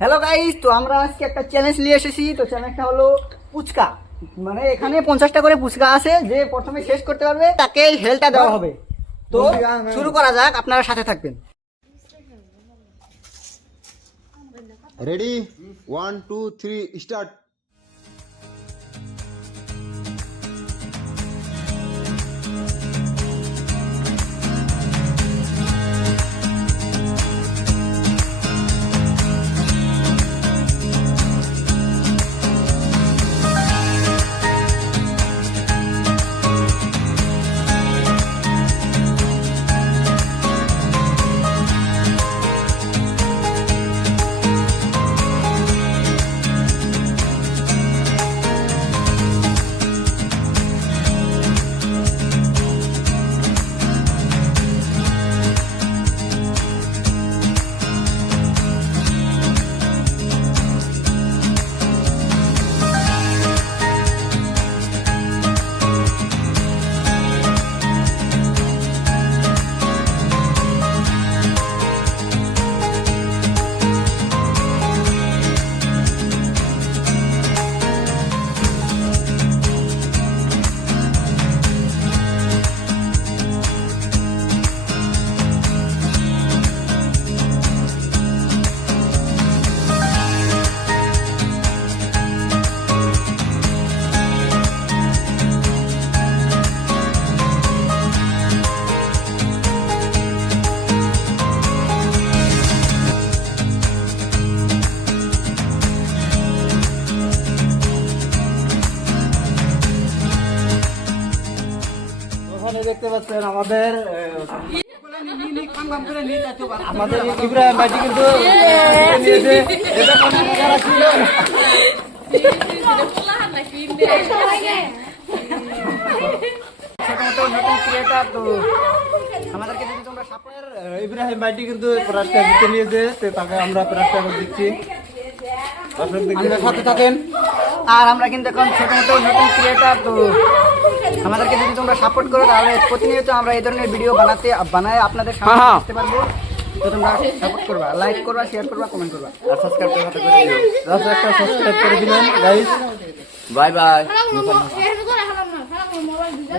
Hello guys, তো আমরা আজকে একটা চ্যালেঞ্জ নিয়ে এসেছি। তো চ্যালেঞ্জটা হলো পুচকা, মানে এখানে 50টা করে পুচকা আছে, যে প্রথমে শেষ করতে পারবে তাকে হেলটা দেওয়া হবে। তো শুরু করা যাক, আপনারা সাথে থাকবেন। Ready 1 2 3 start. ওখানে দেখতে পাচ্ছেন আমাদের ইব্রাহিম ভাইটি কিন্তু নিয়েছে। এটা কোনো মজা ছিল না। ছোটখাটো নতুন ক্রিয়েটার, তো আমাদেরকে যদি তোমরা সাপোর্ট, ইব্রাহিম ভাইটি কিন্তু পুরস্কার জিতে নিয়েছে, তো তাকে আমরা পুরস্কার দিচ্ছি। আমাদের সাথে থাকেন। আর আমরা কিন্তু এখন ছোটখাটো নতুন ক্রিয়েটার, তো আমাদেরকে যদি তোমরা সাপোর্ট করো তাহলে প্রতিনিয়ত আমরা এই ধরনের ভিডিও বানায় আপনাদের সামনে আসতে পারবো। তো তোমরা সাপোর্ট করবা, লাইক করবা, শেয়ার করবা, কমেন্ট করবা, আর সাবস্ক্রাইব করে দিও। একটা সাবস্ক্রাইব করে দিলেন গাইস। Bye bye.